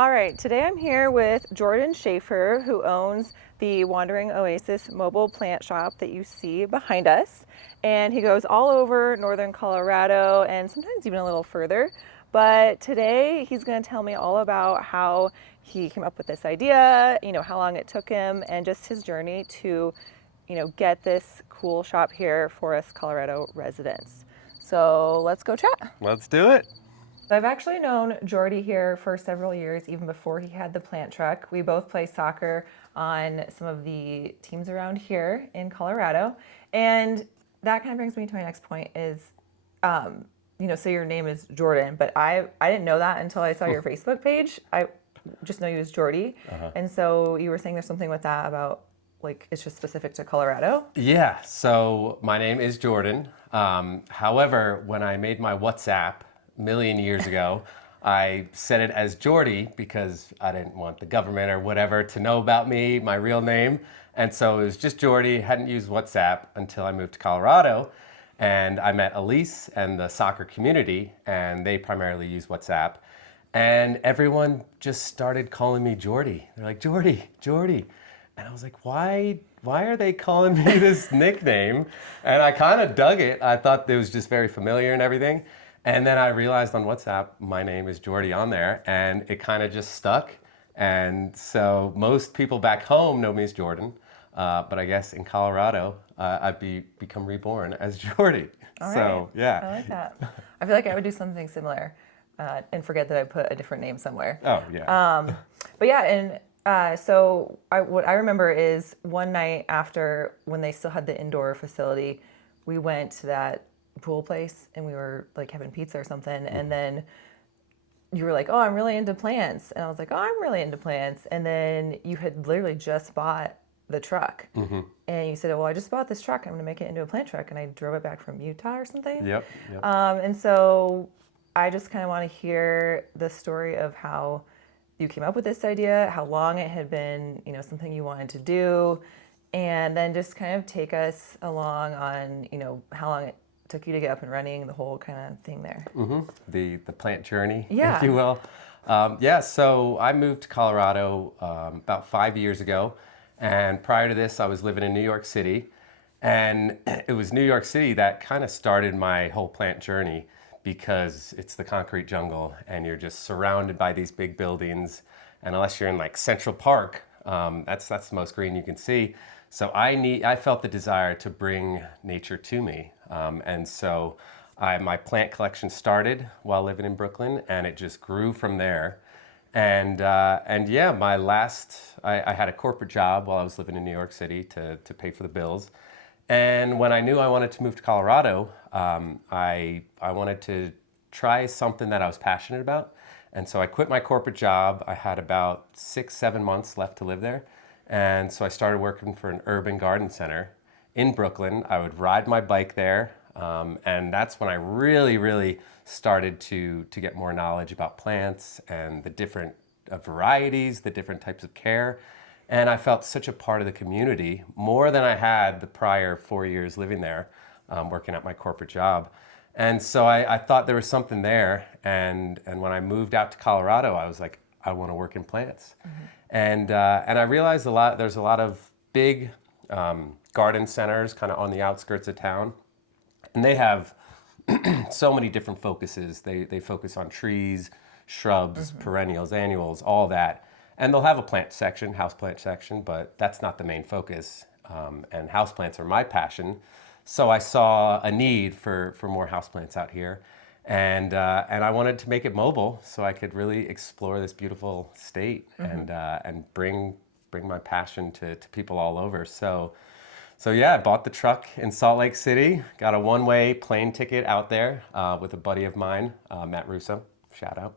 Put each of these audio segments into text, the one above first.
All right, today I'm here with Jordan Schafer, who owns the Wandering Oasis mobile plant shop that you see behind us. And he goes all over northern Colorado and sometimes even a little further. But today he's going to tell me all about how he came up with this idea, how long it took him, and just his journey to, get this cool shop here for us Colorado residents. So let's go chat. Let's do it. I've actually known Jordy here for several years, even before he had the plant truck. We both play soccer on some of the teams around here in Colorado. And that kind of brings me to my next point is, so your name is Jordan, but I didn't know that until I saw your Facebook page. I just know you as Jordy. And so you were saying there's something with that about, it's just specific to Colorado? Yeah, so my name is Jordan. However, when I made my WhatsApp million years ago, I set it as Jordy because I didn't want the government or whatever to know about me, my real name. And so it was just Jordy, hadn't used WhatsApp until I moved to Colorado. And I met Elise and the soccer community, and they primarily use WhatsApp. And everyone just started calling me Jordy. They're like, Jordy, Jordy. And I was like, why are they calling me this nickname? And I kind of dug it. I thought it was just very familiar and everything. And then I realized on WhatsApp, my name is Jordy on there, and it kind of just stuck. And so most people back home know me as Jordan, but I guess in Colorado, I've become reborn as Jordy. All right. So, yeah. I like that. I feel like I would do something similar and forget that I put a different name somewhere. Oh, yeah. But yeah, and so what I remember is one night after when they still had the indoor facility, we went to that pool place and we were like having pizza or something, and then you were like, oh, I'm really into plants, and I was like, oh, I'm really into plants, and then you had literally just bought the truck, and you said, well, I just bought this truck, I'm gonna make it into a plant truck, and I drove it back from Utah or something. Yep. And so I just kind of want to hear the story of how you came up with this idea, how long it had been, something you wanted to do, and then just kind of take us along on, how long it took you to get up and running, the whole kind of thing there. The plant journey, Yeah. if you will. So I moved to Colorado about 5 years ago. And prior to this, I was living in New York City. And it was New York City that kind of started my whole plant journey because it's the concrete jungle and you're just surrounded by these big buildings. And unless you're in like Central Park, that's the most green you can see. So I felt the desire to bring nature to me. And so my plant collection started while living in Brooklyn, and it just grew from there. And yeah, I had a corporate job while I was living in New York City to pay for the bills. And when I knew I wanted to move to Colorado, I wanted to try something that I was passionate about. And so I quit my corporate job. I had about 6-7 months left to live there. And so I started working for an urban garden center in Brooklyn. I would ride my bike there. And that's when I really started to get more knowledge about plants and the different varieties, the different types of care. And I felt such a part of the community, more than I had the prior 4 years living there, working at my corporate job. And so I thought there was something there. And when I moved out to Colorado, I was like, I want to work in plants. And I realized there's a lot of big garden centers kind of on the outskirts of town. And they have so many different focuses. They focus on trees, shrubs, perennials, annuals, all that. And they'll have a plant section, houseplant section, but that's not the main focus. And houseplants are my passion. So I saw a need for more houseplants out here. And I wanted to make it mobile so I could really explore this beautiful state and bring my passion to people all over. So yeah, I bought the truck in Salt Lake City, got a one-way plane ticket out there with a buddy of mine, Matt Russo, shout out.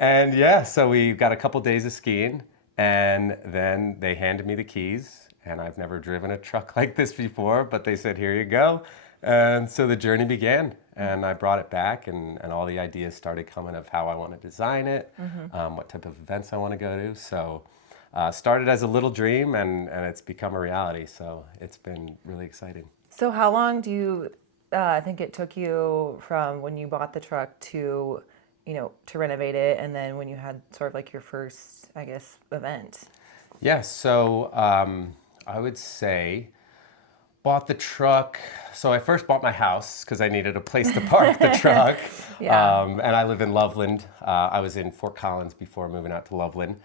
And yeah, so we got a couple days of skiing, and then they handed me the keys, and I've never driven a truck like this before, but they said, here you go. And so the journey began, and I brought it back, and all the ideas started coming of how I want to design it, what type of events I want to go to. So started as a little dream, and it's become a reality. So it's been really exciting. So how long do you think it took you from when you bought the truck to, to renovate it, and then when you had sort of like your first, I guess, event. Yeah, so I would say bought the truck. So I first bought my house because I needed a place to park the truck. Yeah. And I live in Loveland. I was in Fort Collins before moving out to Loveland.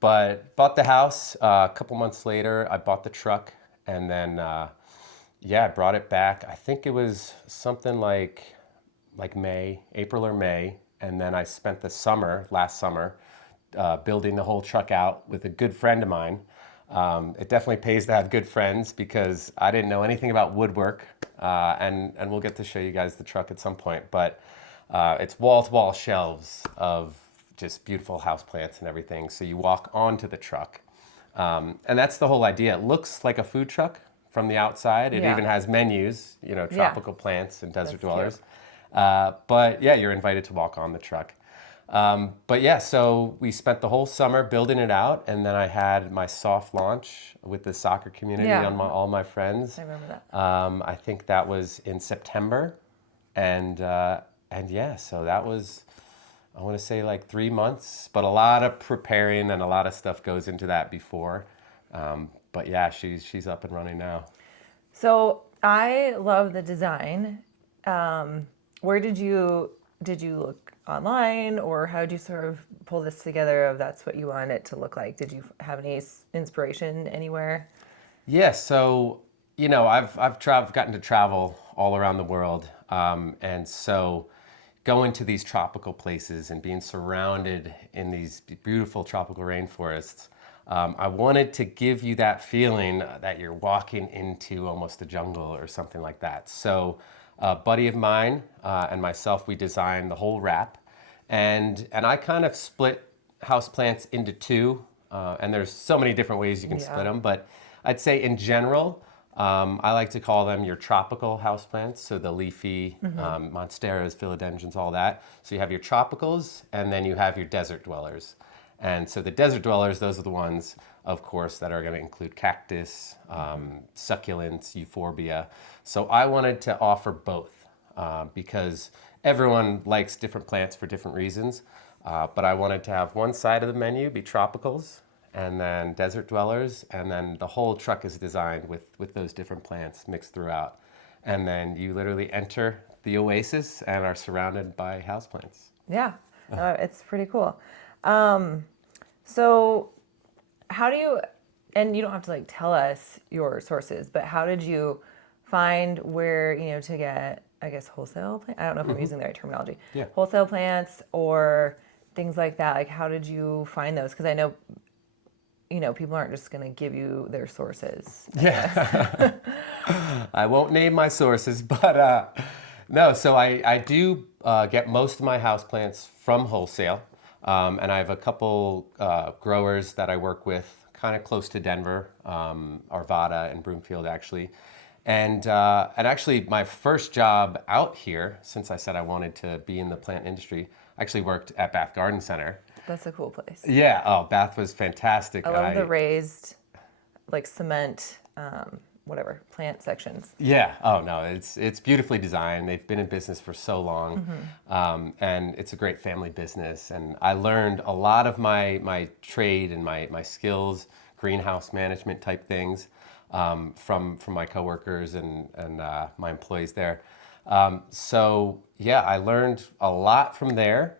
But bought the house. A couple months later, I bought the truck. And then, I brought it back. I think it was something like May, April or May. And then I spent the summer, last summer, building the whole truck out with a good friend of mine. It definitely pays to have good friends because I didn't know anything about woodwork, and we'll get to show you guys the truck at some point. But it's wall-to-wall shelves of just beautiful houseplants and everything. So you walk onto the truck, and that's the whole idea. It looks like a food truck from the outside. It Yeah. even has menus, tropical plants and desert That's dwellers. But yeah, you're invited to walk on the truck. So we spent the whole summer building it out, and then I had my soft launch with the soccer community Yeah. on all my friends. I remember that. I think that was in September, and so that was, I want to say like 3 months, but a lot of preparing and a lot of stuff goes into that before. But yeah, she's up and running now. So I love the design. Where did you look online, or how did you sort of pull this together of that's what you want it to look like? Did you have any inspiration anywhere? Yeah, so I've gotten to travel all around the world, and so going to these tropical places and being surrounded in these beautiful tropical rainforests, I wanted to give you that feeling that you're walking into almost a jungle or something like that. So a buddy of mine and myself, we designed the whole wrap, and I kind of split houseplants into two, and there's so many different ways you can split them, but I'd say in general, I like to call them your tropical houseplants, so the leafy monsteras, philodendrons, all that. So you have your tropicals, and then you have your desert dwellers. And so the desert dwellers, those are the ones, of course, that are going to include cactus, succulents, euphorbia. So I wanted to offer both because everyone likes different plants for different reasons. But I wanted to have one side of the menu be tropicals, and then desert dwellers, and then the whole truck is designed with those different plants mixed throughout. And then you literally enter the oasis and are surrounded by houseplants. Yeah, it's pretty cool. So how do you, and you don't have to like tell us your sources, but how did you find where, to get, I guess, wholesale plants? I don't know if I'm using the right terminology. Yeah. Wholesale plants or things like that. Like, how did you find those? Because I know, people aren't just going to give you their sources. Yeah. I won't name my sources, but no, so I do get most of my houseplants from wholesale. And I have a couple growers that I work with kind of close to Denver, Arvada and Broomfield actually. And actually my first job out here, since I said I wanted to be in the plant industry, I actually worked at Bath Garden Center. That's a cool place. Yeah, Bath was fantastic. I love the raised, like cement, plant sections. Yeah. Oh no, it's beautifully designed. They've been in business for so long, and it's a great family business. And I learned a lot of my trade and my skills, greenhouse management type things, from my coworkers and my employees there. So yeah, I learned a lot from there.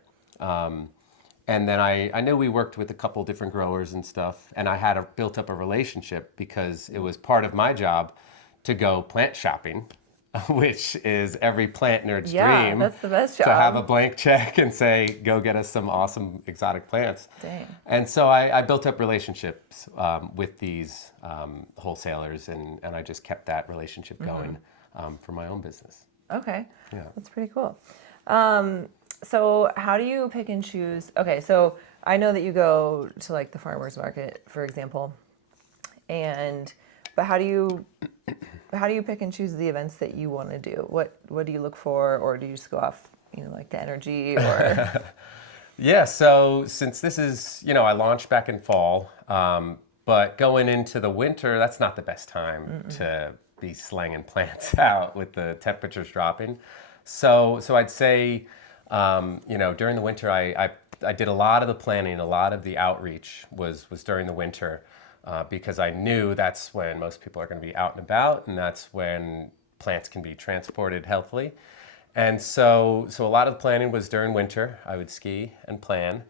And then I knew we worked with a couple different growers and stuff, and I had built up a relationship because it was part of my job to go plant shopping, which is every plant nerd's dream. Yeah, that's the best job. To have a blank check and say, go get us some awesome exotic plants. Dang. And so I built up relationships with these wholesalers, and I just kept that relationship going for my own business. Okay. Yeah. That's pretty cool. So how do you pick and choose? Okay, so I know that you go to like the farmer's market, for example, but how do you pick and choose the events that you want to do? What do you look for, or do you just go off, like the energy or? Yeah, so since this is, I launched back in fall, but going into the winter, that's not the best time to be slanging plants out with the temperatures dropping. So I'd say During the winter, I did a lot of the planning, a lot of the outreach was during the winter, because I knew that's when most people are going to be out and about, and that's when plants can be transported healthily. And so a lot of the planning was during winter. I would ski and plan,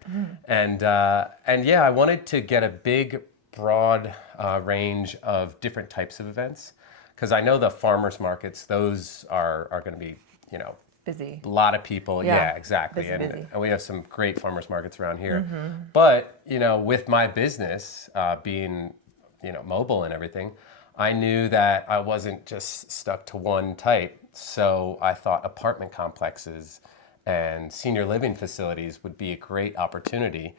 and yeah, I wanted to get a big, broad range of different types of events, because I know the farmers markets; those are going to be, Busy. a lot of people. Yeah, exactly. Busy, busy. And we have some great farmers markets around here. But with my business being mobile and everything, I knew that I wasn't just stuck to one type. So I thought apartment complexes and senior living facilities would be a great opportunity.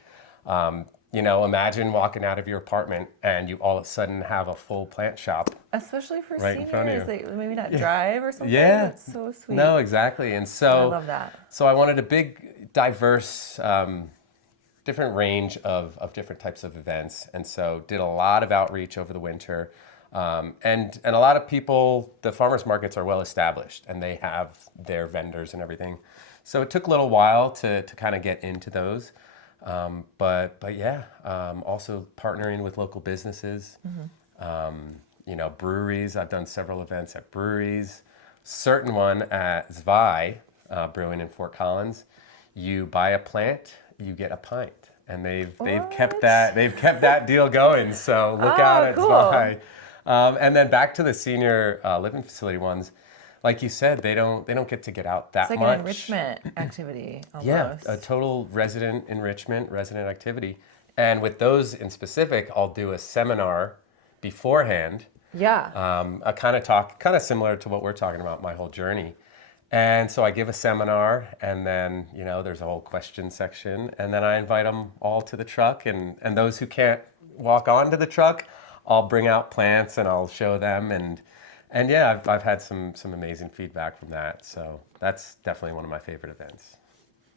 Imagine walking out of your apartment and you all of a sudden have a full plant shop. Especially for right in front of seniors, you. they maybe not drive or something. Yeah. That's so sweet. No, exactly. And so I love that. So I wanted a big, diverse, different range of different types of events. And so did a lot of outreach over the winter. And a lot of people, the farmers markets are well established and they have their vendors and everything. So it took a little while to kind of get into those. But yeah, also partnering with local businesses, breweries. I've done several events at breweries. Certain one at Zwei Brewing in Fort Collins. You buy a plant, you get a pint, and they've kept that deal going. So look out at cool. Zwei. And then back to the senior living facility ones. Like you said, they don't get to get out that much. It's like an enrichment activity almost. Yeah, a total resident enrichment, resident activity. And with those in specific, I'll do a seminar beforehand. Yeah. A kind of talk, kind of similar to what we're talking about, my whole journey. And so I give a seminar, and then, there's a whole question section, and then I invite them all to the truck, and those who can't walk onto the truck, I'll bring out plants and I'll show them, and yeah, I've had some amazing feedback from that. So that's definitely one of my favorite events.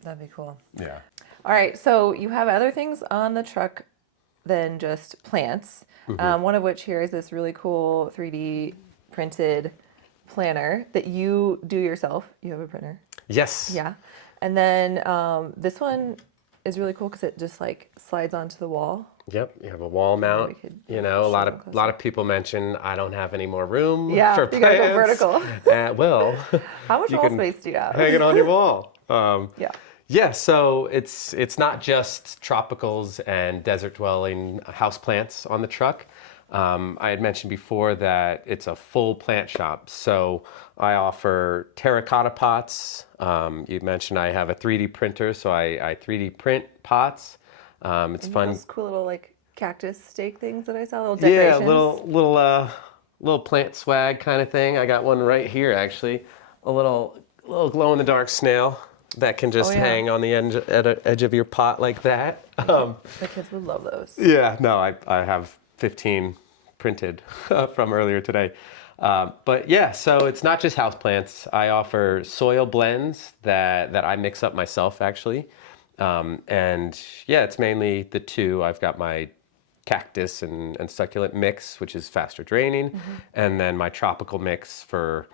That'd be cool. Yeah. All right, so you have other things on the truck than just plants. One of which here is this really cool 3D printed planner that you do yourself. You have a printer. Yes. Yeah. And then this one is really cool because it just like slides onto the wall. Yep, you have a wall mount. A lot of people mention I don't have any more room for plants. You gotta go vertical. Well, how much wall space do you have? Hang it on your wall. Yeah, so it's not just tropicals and desert dwelling houseplants on the truck. I had mentioned before that it's a full plant shop. So I offer terracotta pots. You mentioned I have a 3D printer, so I 3D print pots. It's fun. Those cool little like cactus stake things that I saw, little decorations. Yeah, little plant swag kind of thing. I got one right here actually, a little glow in the dark snail that can just hang on the edge of your pot like that. The kids would love those. Yeah, no, I have 15 printed from earlier today. But yeah, so it's not just houseplants. I offer soil blends that I mix up myself actually. And yeah, it's mainly the two. I've got my cactus and succulent mix, which is faster draining, and then my tropical mix for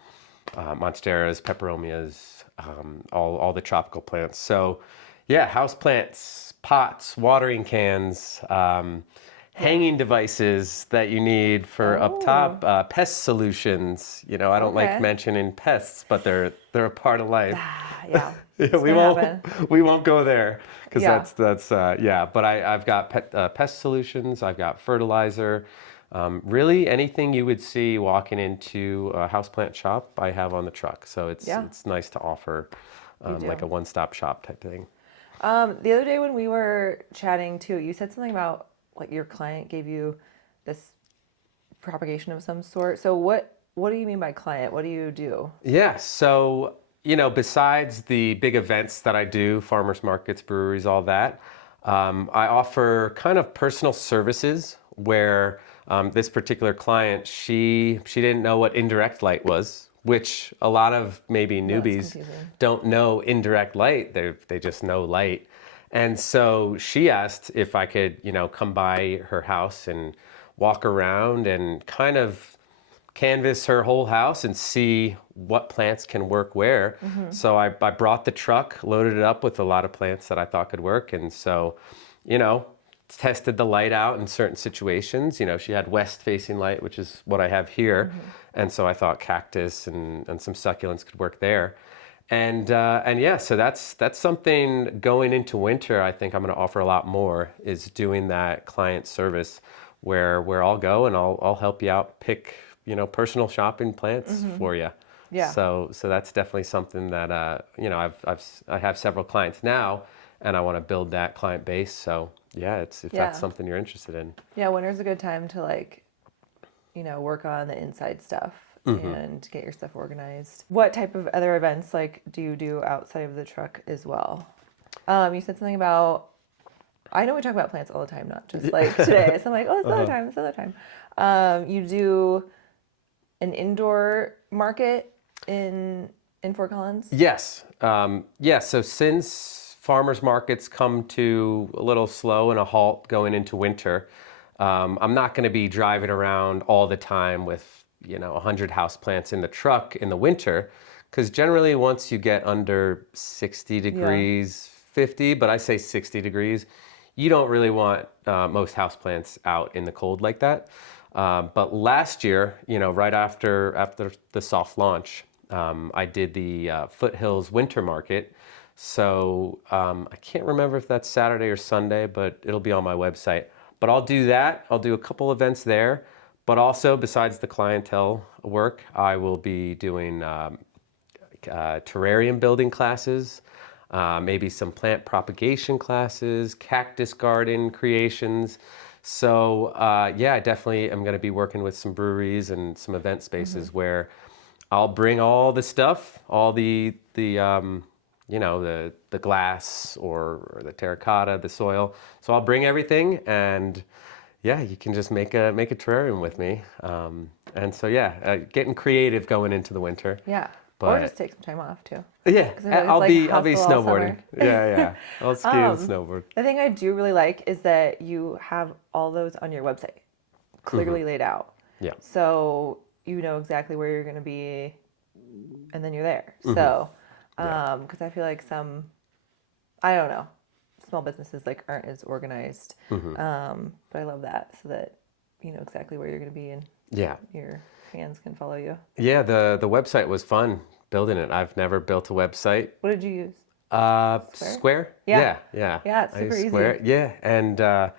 monsteras, peperomias, all the tropical plants. So yeah, house plants, pots, watering cans, hanging devices that you need for up top, pest solutions. I don't like mentioning pests, but they're a part of life. Yeah. We won't go there because that's But I've got pest solutions. I've got fertilizer. Really, anything you would see walking into a houseplant shop, I have on the truck. So it's nice to offer like a one-stop shop type thing. The other day when we were chatting too, you said something about like your client gave you this propagation of some sort. So what do you mean by client? What do you do? Yeah. So besides the big events that I do, farmers markets, breweries, all that, I offer kind of personal services where this particular client, she didn't know what indirect light was, which a lot of maybe newbies don't know indirect light. They just know light. And so she asked if I could, come by her house and walk around and kind of canvas her whole house and see what plants can work where. So I brought the truck, loaded it up with a lot of plants that I thought could work. And so, you know, tested the light out in certain situations. You know, she had west facing light, which is what I have here. And so I thought cactus and some succulents could work there. And yeah, so that's something going into winter. I think I'm going to offer a lot more, is doing that client service where I'll go and I'll help you out, pick, you know, personal shopping plants for you. Yeah. So that's definitely something that you know, I have several clients now, and I want to build that client base. So yeah, if that's something you're interested in. Yeah, winter's a good time to, like, you know, work on the inside stuff and get your stuff organized. What type of other events, like, do you do outside of the truck as well? You said something about, I know we talk about plants all the time, not just like today. So I'm like, oh, it's another time, it's another time. You do an indoor market in Fort Collins? Yes. Yeah, so since farmers markets come to a little slow and a halt going into winter, I'm not going to be driving around all the time with, you know, 100 houseplants in the truck in the winter, because generally once you get under 60 degrees, 50, but I say 60 degrees, you don't really want most houseplants out in the cold like that. But last year, you know, right after the soft launch, I did the Foothills Winter Market. So I can't remember if that's Saturday or Sunday, but it'll be on my website. But I'll do that. I'll do a couple events there. But also, besides the clientele work, I will be doing terrarium building classes, maybe some plant propagation classes, cactus garden creations. So yeah, I definitely am going to be working with some breweries and some event spaces where I'll bring all the stuff, all the you know, the glass or the terracotta, the soil. So I'll bring everything, and yeah, you can just make a terrarium with me. And so yeah, getting creative going into the winter. Yeah. But, or just take some time off too. Yeah, I'll be snowboarding. Summer. Yeah. I'll ski and snowboard. The thing I do really like is that you have all those on your website, clearly laid out. Yeah. So you know exactly where you're going to be, and then you're there. So, because I feel like some, I don't know, small businesses like aren't as organized. But I love that, so that you know exactly where you're going to be, and your fans can follow you. Yeah, the website was fun building it. I've never built a website. What did you use? Square? Yeah, it's super easy. Square. Yeah, and I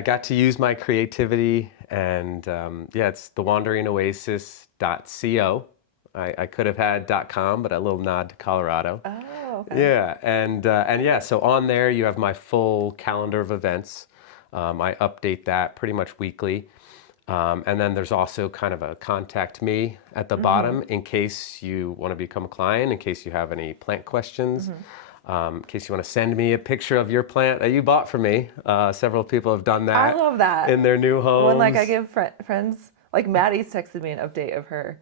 got to use my creativity, and yeah, it's the wanderingoasis.co. I could have had .com, but a little nod to Colorado. Oh, okay. Yeah, and yeah, so on there you have my full calendar of events. I update that pretty much weekly. And then there's also kind of a contact me at the bottom in case you want to become a client, in case you have any plant questions, in case you want to send me a picture of your plant that you bought from me. Several people have done that. I love that. In their new homes. When like I give friends, like Maddie's texted me an update of her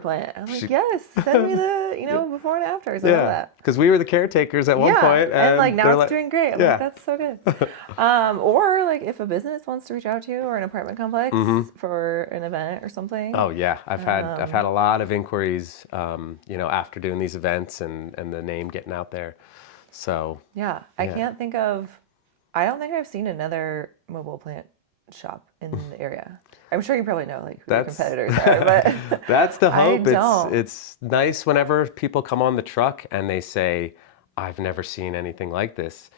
plant. I'm like, yes, send me the, you know, before and after. So I love that. Because we were the caretakers at one point. And like now it's doing great. I'm like, that's so good. Or like if a business wants to reach out to you, or an apartment complex for an event or something. Oh yeah, I've had a lot of inquiries, you know, after doing these events and the name getting out there. So yeah, I don't think I've seen another mobile plant shop in the area. I'm sure you probably know like who your competitors are, but that's the hope. I don't. It's nice whenever people come on the truck and they say, I've never seen anything like this,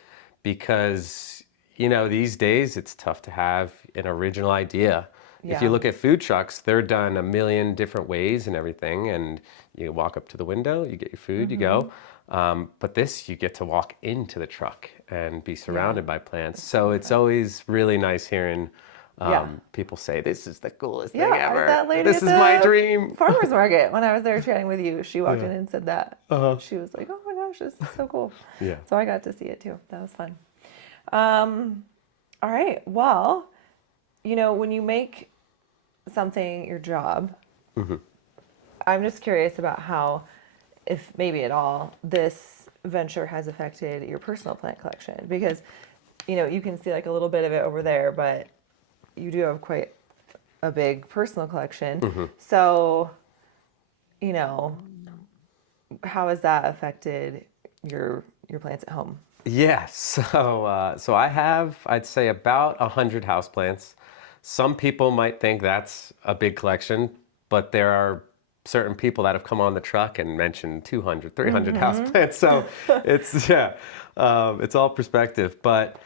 because you know, these days it's tough to have an original idea. If you look at food trucks, they're done a million different ways and everything, and you walk up to the window, you get your food, you go. But this, you get to walk into the truck and be surrounded by plants. So it's always really nice hearing people say, this is the coolest thing ever. That lady this is my dream. Farmers market, when I was there chatting with you, she walked in and said that. She was like, oh my gosh, this is so cool. So I got to see it too. That was fun. All right. Well, you know, when you make something your job, I'm just curious about how, if maybe at all, this venture has affected your personal plant collection, because, you know, you can see like a little bit of it over there, but you do have quite a big personal collection. Mm-hmm. So, you know, how has that affected your plants at home? Yeah, so I have, I'd say, about 100 houseplants. Some people might think that's a big collection, but there are certain people that have come on the truck and mentioned 200, 300 houseplants. So it's, yeah, it's all perspective. But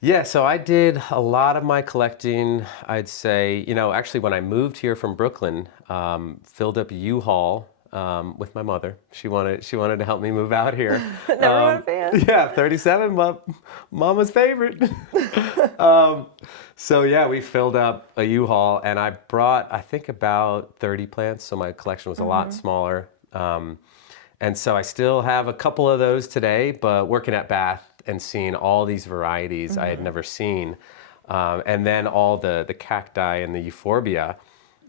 yeah, so I did a lot of my collecting, I'd say, actually when I moved here from Brooklyn, filled up a U-Haul with my mother. She wanted to help me move out here. Never been a fan. Yeah, 37, mama's favorite. So yeah, we filled up a U-Haul and I brought, I think, about 30 plants. So my collection was a lot smaller. And so I still have a couple of those today, but working at Bath and seeing all these varieties I had never seen. And then all the cacti and the euphorbia,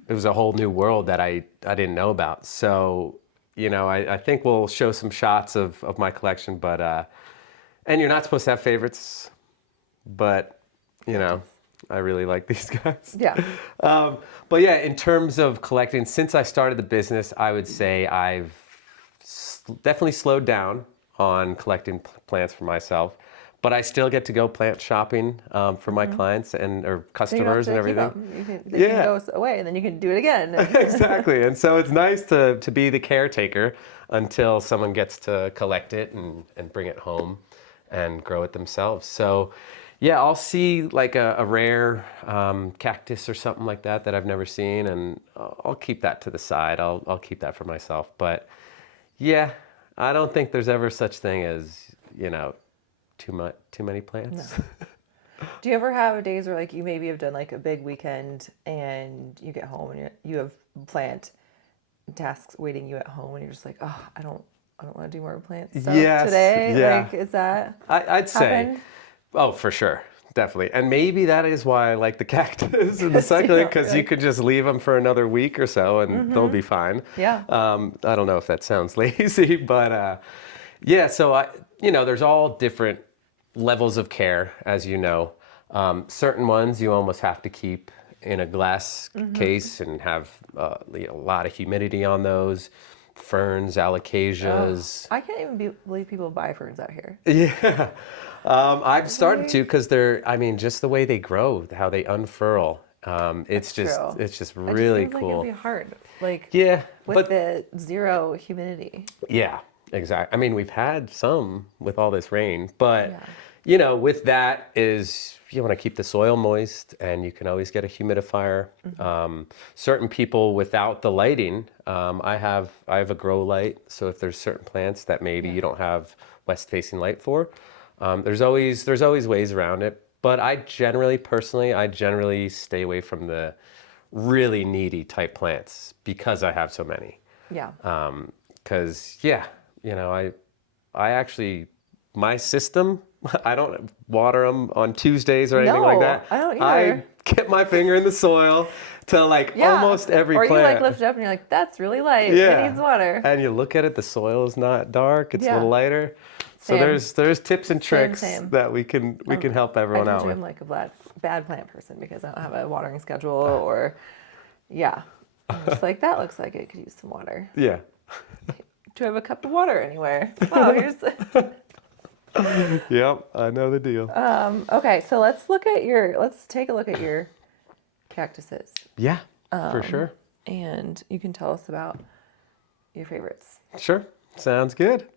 it was a whole new world that I didn't know about. So, I think we'll show some shots of my collection, but, and you're not supposed to have favorites, but, I really like these guys. Yeah. But yeah, in terms of collecting, since I started the business, I would say I've definitely slowed down on collecting plants for myself, but I still get to go plant shopping for my clients or customers and everything. They can go away and then you can do it again. Exactly. And so it's nice to be the caretaker until someone gets to collect it and bring it home and grow it themselves. So yeah, I'll see like a rare cactus or something like that I've never seen, and I'll keep that to the side. I'll keep that for myself. But yeah, I don't think there's ever such thing as, too many plants. No. Do you ever have days where like you maybe have done like a big weekend and you get home and you have plant tasks waiting you at home and you're just like, oh, I don't want to do more plant stuff today? Yeah. Like, is that I'd say, happened? oh, for sure. Definitely. And maybe that is why I like the cactus and the succulent, because you could just leave them for another week or so and they'll be fine. Yeah. I don't know if that sounds lazy, but yeah, so there's all different levels of care, as you know. Certain ones you almost have to keep in a glass case and have a lot of humidity on those. Ferns, alocasias. I can't even believe people buy ferns out here. Yeah. I've started to, because just the way they grow, how they unfurl. It's just really It just seems cool. like it'd be hard. Like, Yeah, with the zero humidity. yeah, exactly. We've had some with all this rain, but with that is you want to keep the soil moist, and you can always get a humidifier. Certain people without the lighting, I have a grow light, so if there's certain plants that maybe you don't have west-facing light for, there's always ways around it. But I generally stay away from the really needy type plants because I have so many. Yeah. Because I actually, my system, I don't water them on Tuesdays or anything like that. I don't either. I get my finger in the soil to almost every or plant. Or you lift it up and you're like, that's really light. Yeah. It needs water. And you look at it, the soil is not dark. It's a little lighter. So there's tips and tricks that we can help everyone out with. I'm like a bad plant person because I don't have a watering schedule or, I'm just like, that looks like it could use some water. Yeah. Do I have a cup of water anywhere? Oh, here's. Yep, I know the deal. Okay, so let's take a look at your cactuses. Yeah, for sure. And you can tell us about your favorites. Sure, sounds good.